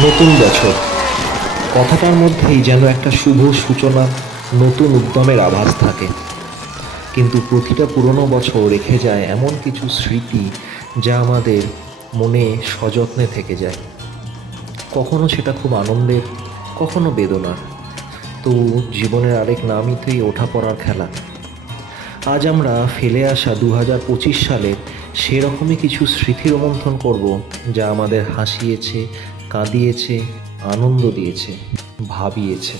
নতুন বছর। কথাটার মধ্যেই যেন একটা শুভ সূচনা, নতুন উদ্যমের আভাস থাকে। কিন্তু প্রতিটা পুরনো বছর রেখে যায় এমন কিছু স্মৃতি যা আমাদের মনে সযত্নে থেকে যায়। কখনো সেটা খুব আনন্দের, কখনো বেদনার। তবু জীবনের আরেক নামই তো এই ওঠা পড়ার খেলা। আজ আমরা ফেলে আসা দু হাজার পঁচিশ সালের সেরকমই কিছু স্মৃতি রোমন্থন করব যা আমাদের হাসিয়েছে কাঁদিয়েছে, আনন্দ দিয়েছে, ভাবিয়েছে।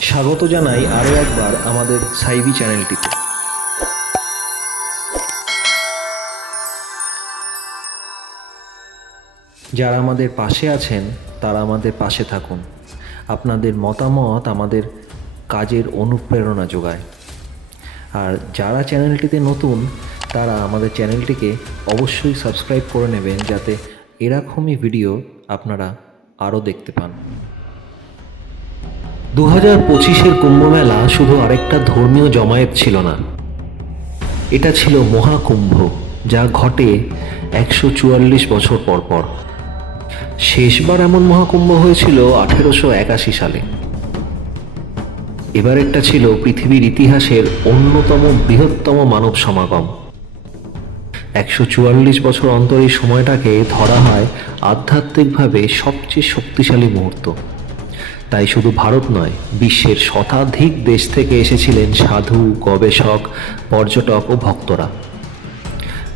স্বাগত জানাই আরও একবার আমাদের সাইবি চ্যানেলটিতে। যারা আমাদের পাশে আছেন, তারা আমাদের পাশে থাকুন। আপনাদের মতামত আমাদের কাজের অনুপ্রেরণা যোগায়। আর যারা চ্যানেলটিতে নতুন, তারা আমাদের চ্যানেলটিকে অবশ্যই সাবস্ক্রাইব করে নেবেন, যাতে এরকমই ভিডিও আপনারা আরও দেখতে পান। দু হাজার পঁচিশের কুম্ভমেলা শুধু আরেকটা ধর্মীয় জমায়েত ছিল না। এটা ছিল মহাকুম্ভ, যা ঘটে একশো চুয়াল্লিশ বছর পর পর। শেষবার এমন মহাকুম্ভ হয়েছিল আঠেরোশো একাশি সালে। এবার একটা ছিল পৃথিবীর ইতিহাসের অন্যতম বৃহত্তম মানব সমাগম। একশো চুয়াল্লিশ বছর অন্তর এই সময়টাকে ধরা হয় আধ্যাত্মিকভাবে সবচেয়ে শক্তিশালী মুহূর্ত। তাই শুধু ভারত নয়, বিশ্বের শতাধিক দেশ থেকে এসেছিলেন সাধু, গবেষক, পর্যটক ও ভক্তরা।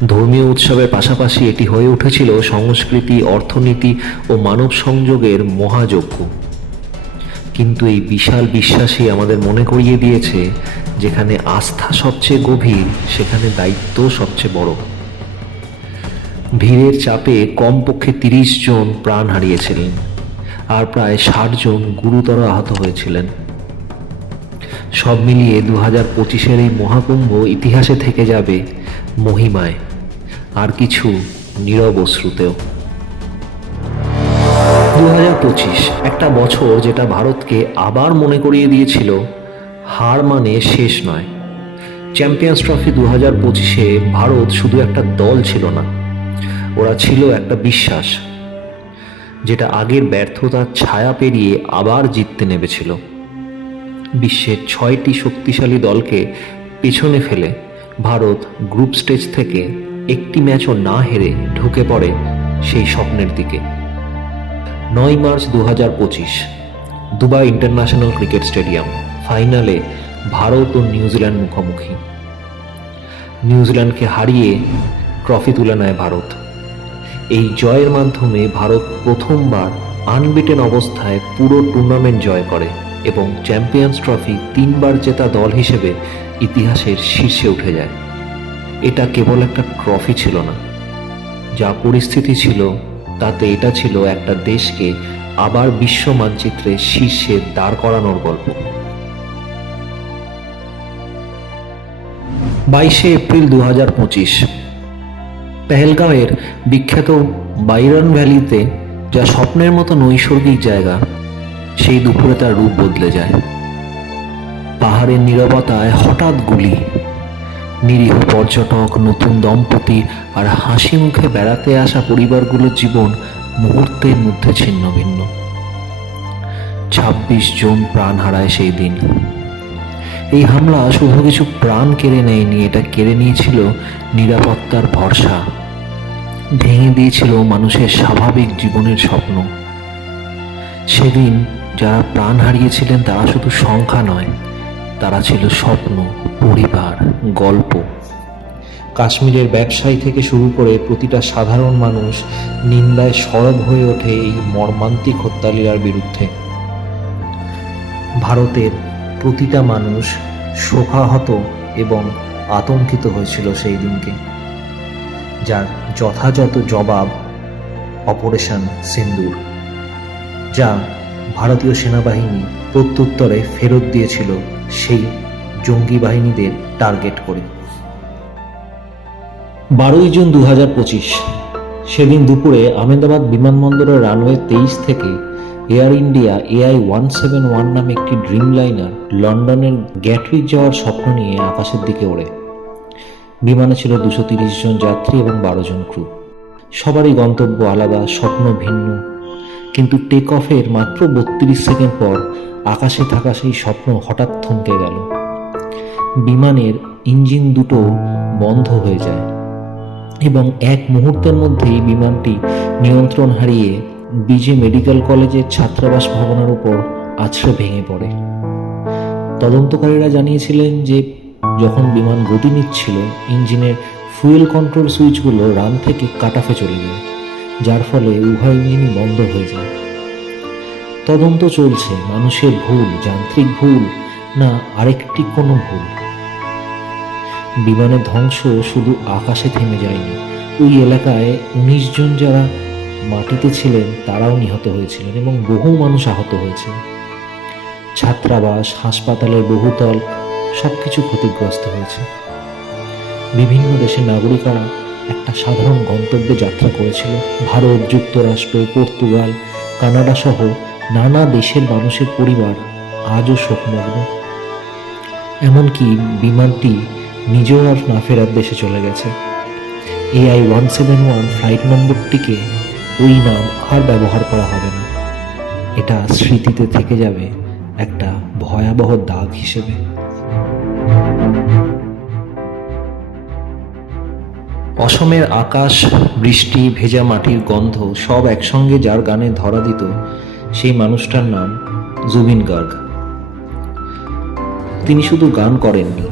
ধর্মীয় উৎসবের পাশাপাশি এটি হয়ে উঠেছিল সংস্কৃতি, অর্থনীতি ও মানব সংযোগের মহাযজ্ঞ। কিন্তু এই বিশাল বিশ্বাসই আমাদের মনে করিয়ে দিয়েছে, যেখানে আস্থা সবচেয়ে গভীর, সেখানে দায়িত্ব সবচেয়ে বড়। ভিড়ের চাপে কমপক্ষে তিরিশ জন প্রাণ হারিয়েছিলেন আর প্রায় ষাট জন গুরুতর আহত হয়েছিলেন। সব মিলিয়ে দু হাজার পঁচিশের এই মহাকুম্ভ ইতিহাসে থেকে যাবে মহিমায়, আর কিছু নীরব অশ্রুতেও। দু হাজার পঁচিশ, একটা বছর যেটা ভারতকে আবার মনে করিয়ে দিয়েছিল, হার মানে শেষ নয়। চ্যাম্পিয়ন্স ট্রফি দু হাজার পঁচিশে ভারত শুধু একটা দল ছিল না ওরা ছিল একটা বিশ্বাস, যেটা আগের ব্যর্থতার ছায়া পেরিয়ে আবার জিততে নেমেছিল। বিশ্বের ছয়টি শক্তিশালী দলকে পেছনে ফেলে ভারত গ্রুপ স্টেজ থেকে একটি ম্যাচও না হেরে ঢুকে পড়ে সেই স্বপ্নের দিকে। নয় মার্চ দু হাজার পঁচিশ, দুবাই ইন্টারন্যাশনাল ক্রিকেট স্টেডিয়াম, ফাইনালে ভারত ও নিউজিল্যান্ড মুখোমুখি। নিউজিল্যান্ডকে হারিয়ে ট্রফি তুলে নেয় ভারত। এই জয়ের মাধ্যমে ভারত প্রথমবার আনবিটেন অবস্থায় পুরো টুর্নামেন্ট জয় করে এবং চ্যাম্পিয়ন্স ট্রফি তিনবার জেতা দল হিসেবে ইতিহাসের শীর্ষে উঠে যায়। এটা কেবল একটা ট্রফি ছিল না। যা পরিস্থিতি ছিল, তাতে এটা ছিল একটা দেশকে আবার বিশ্ব মানচিত্রে শীর্ষে দাঁড় করানোর গল্প। বাইশে এপ্রিল দু হাজার পঁচিশ পেহেলগাঁওয়ের বিখ্যাত বাইরন ভ্যালিতে, যা স্বপ্নের মতো নৈসর্গিক জায়গা, সেই দুপুরে তার রূপ বদলে যায়। পাহাড়ের নীরবতায় হঠাৎ গুলি, নিরীহ পর্যটক, নতুন দম্পতি আর হাসি মুখে বেড়াতে আসা পরিবারগুলোর জীবন মুহূর্তের মধ্যে ছিন্ন ভিন্ন। ছাব্বিশ জন প্রাণ হারায় সেই দিন। এই হামলা শুধু কিছু প্রাণ কেড়ে নেয়নি, এটা কেড়ে নিয়েছিল নিরাপত্তার ভরসা। ভেঙে দিয়েছিল মানুষের স্বাভাবিক জীবনের স্বপ্ন। সেদিন যারা প্রাণ হারিয়েছিলেন, তারা শুধু সংখ্যা নয়, তারা ছিল স্বপ্ন, পরিবার, গল্প। কাশ্মীরের ব্যবসায়ী থেকে শুরু করে প্রতিটা সাধারণ মানুষ নিন্দায় সরব হয়ে ওঠে এই মর্মান্তিক হত্যালীলার বিরুদ্ধে। ভারতের প্রতিটা মানুষ শোকাহত এবং আতঙ্কিত হয়েছিল সেই দিনকে, যার যথাযথ জবাব অপারেশন সিন্দুর, যা ভারতীয় সেনাবাহিনী প্রত্যুত্তরে ফেরত দিয়েছিল সেই জঙ্গি বাহিনীদের টার্গেট করে। বারোই জুন দু সেদিন দুপুরে আহমেদাবাদ বিমানবন্দরের রানওয়ে তেইশ থেকে Air India AI one seven one নামে একটি ড্রিম লাইনার লন্ডনের গ্যাটরিক যাওয়ার স্বপ্ন নিয়ে আকাশের দিকে ওড়ে। বিমানে ছিল দুশো তিরিশ জন যাত্রী এবং বারো জন ক্রু সবারই গন্তব্য আলাদা, স্বপ্ন ভিন্ন। কিন্তু টেক অফের মাত্র বত্রিশ সেকেন্ড পর আকাশে থাকা সেই স্বপ্ন হঠাৎ থমকে গেল। বিমানের ইঞ্জিন দুটো বন্ধ হয়ে যায় এবং এক মুহূর্তের মধ্যেই বিমানটি নিয়ন্ত্রণ হারিয়ে বিজে মেডিকেল কলেজের ছাত্রাবাস ভবনের উপর আছড়ে ভেঙে পড়ে। তদন্তকারীরা জানিয়েছিলেন যে, যখন বিমান গতি নিচ্ছিল, ইঞ্জিনের ফুয়েল কন্ট্রোল সুইচগুলো রান থেকে কাটাফে চলে যায়, যার ফলে উভয় ইঞ্জিনই বন্ধ হয়ে যায়। তদন্ত চলছে, মানুষের ভুল, যান্ত্রিক ভুল, না আরেকটি কোনো ভুল। বিমানের ধ্বংস শুধু আকাশে থেমে যায়নি। ওই এলাকায় উনিশ জন যারা মাটিতে ছিলেন, তারাও নিহত হয়েছিলেন এবং বহু মানুষ আহত হয়েছে ছাত্রাবাস, হাসপাতালের বহুতল, সবকিছু ক্ষতিগ্রস্ত হয়েছে। বিভিন্ন দেশের নাগরিকরা একটা সাধারণ গন্তব্যে যাত্রা করেছিল। ভারত, যুক্তরাষ্ট্র, পর্তুগাল কানাডা সহ নানা দেশের মানুষের পরিবার আজও শোকমগ্ন। এমনকি বিমানটি নিজেও আর না ফেরার দেশে চলে গেছে। AI one seven one flight নম্বরটিকে ওই নাম আর ব্যবহার করা হবে না। এটা স্মৃতিতে থেকে যাবে একটা ভয়াবহ দাগ হিসেবে। অসমের আকাশ, বৃষ্টি, ভেজা মাটির গন্ধ সব একসঙ্গে যার গানে ধরা দিত সেই মানুষটার নাম জুবিন গার্গ। তিনি শুধু গান করেননি,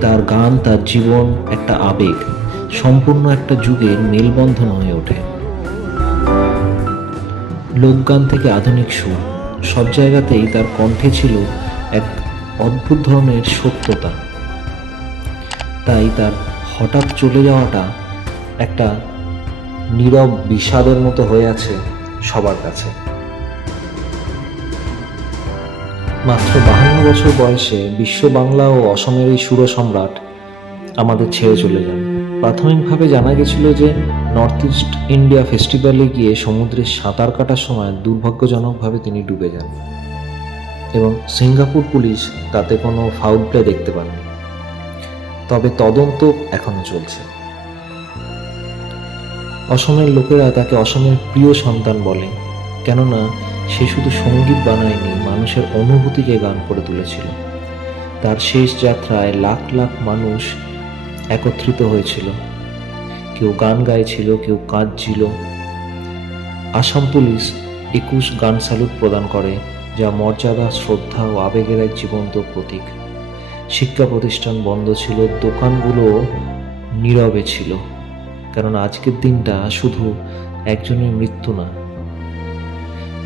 তার গান, তার জীবন, একটা আবেগ সম্পূর্ণ একটা যুগের মেলবন্ধন হয়ে ওঠে। লোকগান থেকে আধুনিক সুর, সব জায়গাতেই তার কণ্ঠে ছিল এক অদ্ভুত ধরনের সত্যতা। তাই তার হঠাৎ চলে যাওয়াটা একটা নীরব বিষাদের মতো হয়ে আছে সবার কাছে। মাত্র বাহান্ন বছর বয়সে বিশ্ব বাংলা ও অসমের এই সুর সম্রাট আমাদের ছেড়ে চলে যান। প্রাথমিকভাবে জানা গেছিল যে নর্থ ইস্ট ইন্ডিয়া ফেস্টিভ্যালে গিয়ে সমুদ্রে সাঁতার কাটার সময় দুর্ভাগ্যজনকভাবে তিনি ডুবে যান এবং সিঙ্গাপুর পুলিশ তাতে কোনো ফাউল প্লে দেখতে পাননি। তবে তদন্ত এখনও চলছে। অসমের লোকেরা তাকে অসমের প্রিয় সন্তান বলে, কেননা সে শুধু সংগীত বানায়নি, মানুষের অনুভূতিকে গান করে তুলেছিল। তার শেষ যাত্রায় লাখ লাখ মানুষ একত্রিত হয়েছিল। কেউ গান গাইছিল, কেউ কাঁদছিল। আসাম পুলিশ একুশ গান স্যালুট প্রদান করে, যা মর্যাদা, শ্রদ্ধা ও আবেগের এক জীবন্ত প্রতীক। শিক্ষা প্রতিষ্ঠান বন্ধ ছিল, দোকানগুলো নীরবে ছিল। কারণ আজকের দিনটা শুধু একজনের মৃত্যু না,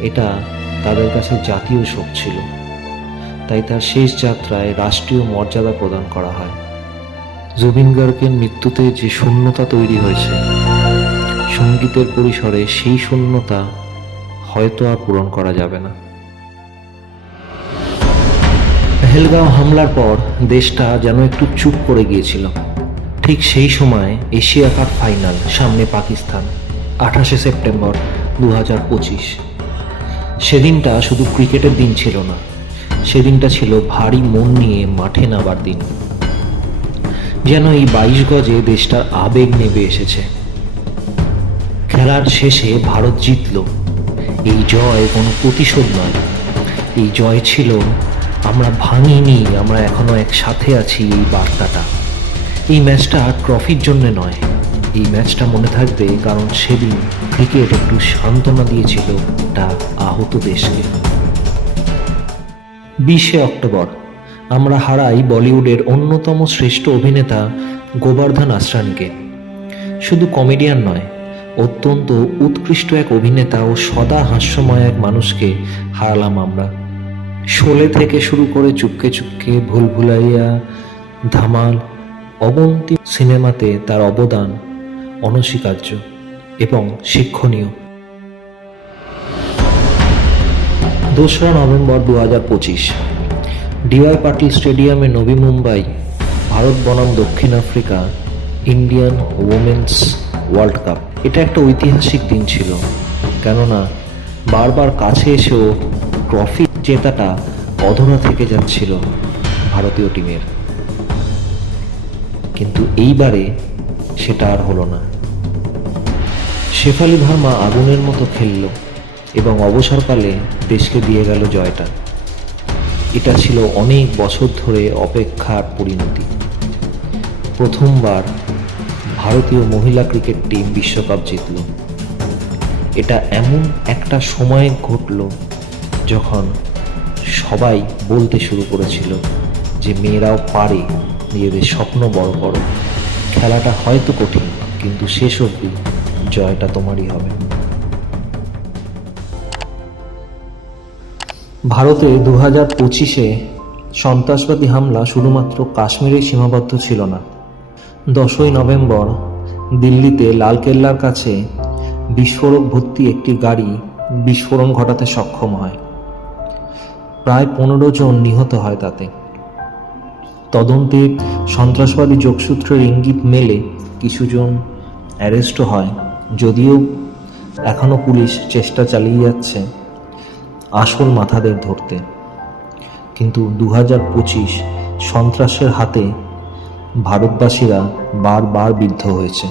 এটা তাদের কাছে জাতীয় শোক ছিল। তাই তার শেষ যাত্রায় রাষ্ট্রীয় মর্যাদা প্রদান করা হয়। জুবিন গার্গের মৃত্যুতে যে শূন্যতা তৈরি হয়েছে, সঙ্গীতের পরিসরে সেই শূন্যতা হয়তো আর পূরণ করা যাবে না। পেহেলগাঁও হামলার পর দেশটা যেন একটু চুপ করে গিয়েছিল। ঠিক সেই সময় এশিয়া কাপ ফাইনাল, সামনে পাকিস্তান, আঠাশে সেপ্টেম্বর দু হাজার পঁচিশ। সেদিনটা শুধু ক্রিকেটের দিন ছিল না, সেদিনটা ছিল ভারী মন নিয়ে মাঠে নাবার দিন। যেন এই বাইশ গজে দেশটার আবেগ নেবে এসেছে। খেলার শেষে ভারত জিতল। এই জয় কোনো প্রতিশোধ নয়। এই জয় ছিল, আমরা ভাঙিনি, আমরা এখনও একসাথে আছি এই বার্তাটা। এই ম্যাচটা ট্রফির জন্য নয়। এই ম্যাচটা মনে থাকবে কারণ সেদিন ক্রিকেট একটু সান্ত্বনা দিয়েছিল একটা আহত দেশকে। বিশে অক্টোবর। আমরা হারাই বলিউডের অন্যতম শ্রেষ্ঠ অভিনেতা গোবর্ধন আশ্রানকে। শুধু কমেডিয়ান নয়, অত্যন্ত উৎকৃষ্ট এক অভিনেতা ও সদা হাস্যময় এক মানুষকে হারালাম আমরা। শোলে থেকে শুরু করে চুপকে চুপকে ভুল ভুলাইয়া ধামাল অবন্তি সিনেমাতে তার অবদান অনস্বীকার্য এবং শিক্ষণীয়। দোসরা নভেম্বর দু হাজার পঁচিশ। ডিওয়াই পাটিল স্টেডিয়ামে নবী মুম্বাই, ভারত বনাম দক্ষিণ Africa, Indian women's world cup. এটা একটা ঐতিহাসিক দিন ছিল। কেননা, বারবার কাছে এসেও ট্রফি জেতাটা অধরা থেকে যাচ্ছিল ভারতীয় টিমের। কিন্তু এইবারে সেটা আর হলো না। শেফালি ভার্মা আগুনের মতো খেলল এবং অবসরকালে দেশকে দিয়ে গেল জয়টা। এটা ছিল অনেক বছর ধরে অপেক্ষার পরিণতি। প্রথমবার ভারতীয় মহিলা ক্রিকেট টিম বিশ্বকাপ জিতল। এটা এমন একটা সময়ে ঘটল যখন সবাই বলতে শুরু করেছিল যে মেয়েরাও পারে নিজেদের স্বপ্ন বড় করো। খেলাটা হয়তো কঠিন, কিন্তু শেষ অবধি জয়টা তোমারই হবে। ভারতে দু হাজার পঁচিশে সন্ত্রাসবাদী হামলা শুধুমাত্র কাশ্মীরে সীমাবদ্ধ ছিল না। দশই নভেম্বর দিল্লিতে লালকেল্লার কাছে বিস্ফোরক ভর্তি একটি গাড়ি বিস্ফোরণ ঘটাতে সক্ষম হয়। প্রায় পনেরো জন নিহত হয় তাতে। তদন্তে সন্ত্রাসবাদী যোগসূত্রের ইঙ্গিত মেলে কিছুজন অ্যারেস্টও হয়, যদিও এখনও পুলিশ চেষ্টা চালিয়ে যাচ্ছে। আসল মাথাদের ধরতে। কিন্তু দু হাজার পঁচিশ সন্ত্রাসের হাতে ভারতবাসীরা বারবার বিদ্ধ হয়েছে।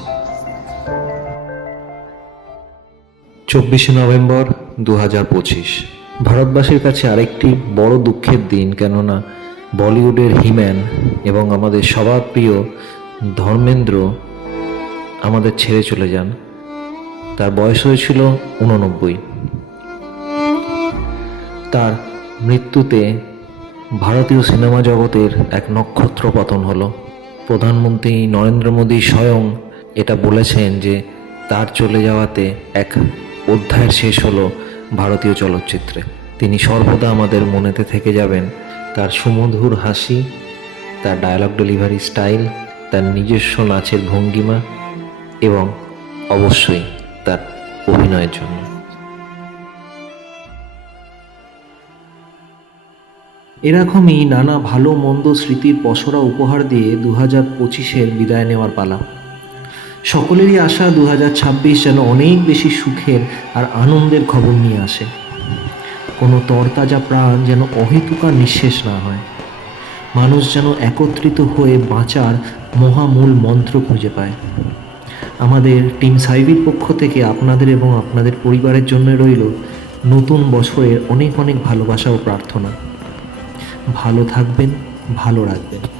চব্বিশে নভেম্বর দু হাজার পঁচিশ। ভারতবাসীর কাছে আরেকটি বড় দুঃখের দিন, কেননা বলিউডের হিম্যান এবং আমাদের সবার প্রিয় ধর্মেন্দ্র আমাদের ছেড়ে চলে যান। তার বয়স হয়েছিল উননব্বই তার মৃত্যুতে ভারতীয় সিনেমা জগতের এক নক্ষত্র পতন হলো। প্রধানমন্ত্রী নরেন্দ্র মোদী স্বয়ং এটা বলেছেন যে তার চলে যাওয়াতে এক অধ্যায়ের শেষ হলো ভারতীয় চলচ্চিত্রে। তিনি সর্বদা আমাদের মনেতে থেকে যাবেন। তার সুমধুর হাসি, তার ডায়ালগ ডেলিভারি স্টাইল তার নিজস্ব নাচের ভঙ্গিমা এবং অবশ্যই তার অভিনয়ের জন্য। এরকমই নানা ভালো মন্দ স্মৃতির পসরা উপহার দিয়ে দু হাজার পঁচিশের বিদায় নেওয়ার পালা। সকলেরই আশা দু হাজার ছাব্বিশ যেন অনেক বেশি সুখের আর আনন্দের খবর নিয়ে আসে। কোনো তরতাজা প্রাণ যেন অহেতুকা নিঃশেষ না হয়। মানুষ যেন একত্রিত হয়ে বাঁচার মহামূল মন্ত্র খুঁজে পায়। আমাদের টিম সাইবির পক্ষ থেকে আপনাদের এবং আপনাদের পরিবারের জন্য রইল নতুন বছরের অনেক অনেক ভালোবাসা ও প্রার্থনা। ভালো থাকবেন ভালো রাখবেন।